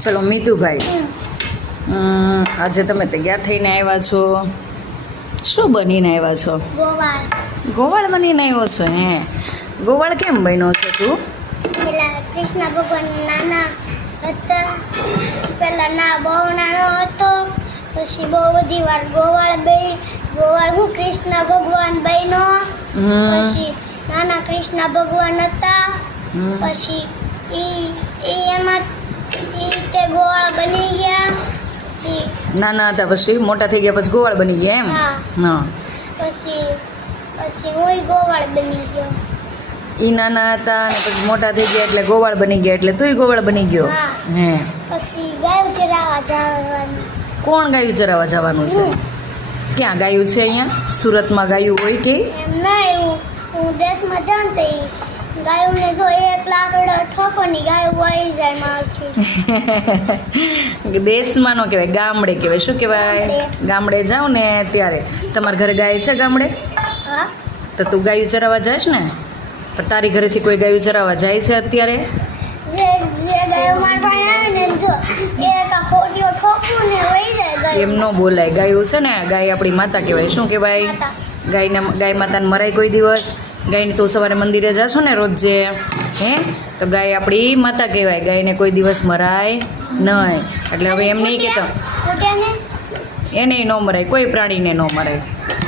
ચલો મીતુભાઈ. આજે તમે તૈયાર થઈને આવ્યા છો. શું બનીને આવ્યા છો? ગોવાળ. ગોવાળ બનીને આવ્યો છો હે? ગોવાળ કેમ બન્યો છો તું? કૃષ્ણ ભગવાન નાના હતા. પેલા ના બહુ નાનો હતો. પછી બહુ બધી વાર ગોવાળ બની. ગોવાળ હું કૃષ્ણ ભગવાન બન્યો. પછી નાના કૃષ્ણ ભગવાન હતા. પછી એ એમાં નાના હતા પછી મોટા થઈ ગયા પછી ગોવાળ બની ગયા એમ? હા. હા. પછી પછી હું ગોવાળ બની ગયો. ઈ નાના હતા અને પછી મોટા થઈ ગયા એટલે ગોવાળ બની ગયા એટલે તુંય ગોવાળ બની ગયો. હે. પછી ગાયું ચરાવવા જવાનું. કોણ ગાયું ચરાવવા જવાનું છે? ક્યાં ગાયું છે અહીંયા? સુરતમાં ગાયું હોય કે? ના એવું. હું દેશમાં જાઉં દેશમાં નો કહેવાય ગામડે કહેવાય. શું કહેવાય? ગામડે. જાવ ને ત્યારે. તમારા ઘરે ગાય છે ગામડે? તો તું ગાયું ચરાવવા જાય ને? પણ તારી ઘરેથી કોઈ ગાયું ચરાવવા જાય છે અત્યારે? એમ ન બોલાય. ગાયું છે ને ગાય આપણી માતા કહેવાય. શું કહેવાય? ગાયના ગાય માતાને મરાય કોઈ દિવસ? ગાયને તું સવારે મંદિરે જાશો ને રોજે હે? તો ગાય આપણી માતા કહેવાય ગાયને કોઈ દિવસ મરાય નહીં. એટલે હવે એમ નહીં કહેતો એને ન મરાય કોઈ પ્રાણીને ન મરાય.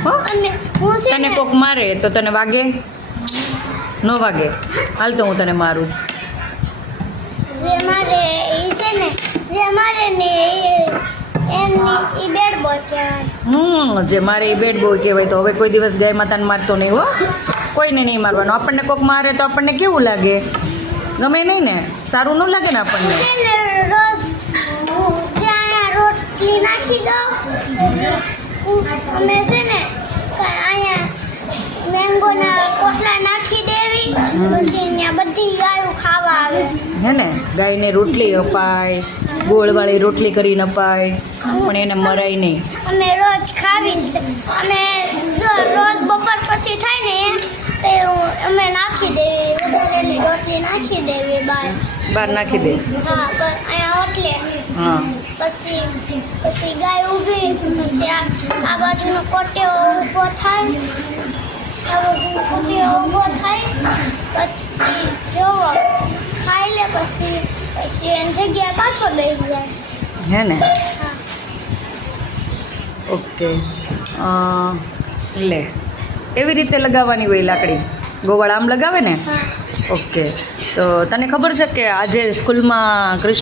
હો? તને કોક મારે તો તને વાગે? ન વાગે? હાલ તો હું તને મારું. જે મારે ઈ છે ને જે મારે ને હમ જે મારે એ બેડ બોય કહેવાય તો હવે કોઈ દિવસ ગાય માતાને મારતો નહીં હો? કોઈને નહીં મારવાનું. આપણને કોક મારે તો આપણને કેવું લાગે? ગમે નહીં ને? સારું ન લાગે ને આપણને? નાખી અમે છે ને અહીંયા મેંગોના કોટલા નાખી દેવી પછી ત્યાં બધી ગાયો ખાવા આવે. હે ને? ગાયને રોટલી અપાય ગોળવાળી રોટલી કરીને અપાય પણ એને મરાય નહીં. અમે રોજ ખાવી અમે રોજ બપોર પછી થાય ને તે અમે નાખી દેવી વધારેલી રોટલી નાખી દેવી બાર બહાર નાખી દે. હા પણ અહીંયા ઓટલે હા. પછી પછી ગાય ઊભી પછી આ બાજુનો કોટેઓ ઊભો થાય. કોટેઓ ઊભો થાય. પછી જોવો ખાઈ લે પછી પછી એની જગ્યાએ પાછો બેસી જાય. હે ને? હા. ઓકે. લે. એવી રીતે લગાવવાની હોય લાકડી? ગોવાળ આમ લગાવે ને? ઓકે. તો તને ખબર છે કે આજે સ્કૂલમાં કૃષ્ણ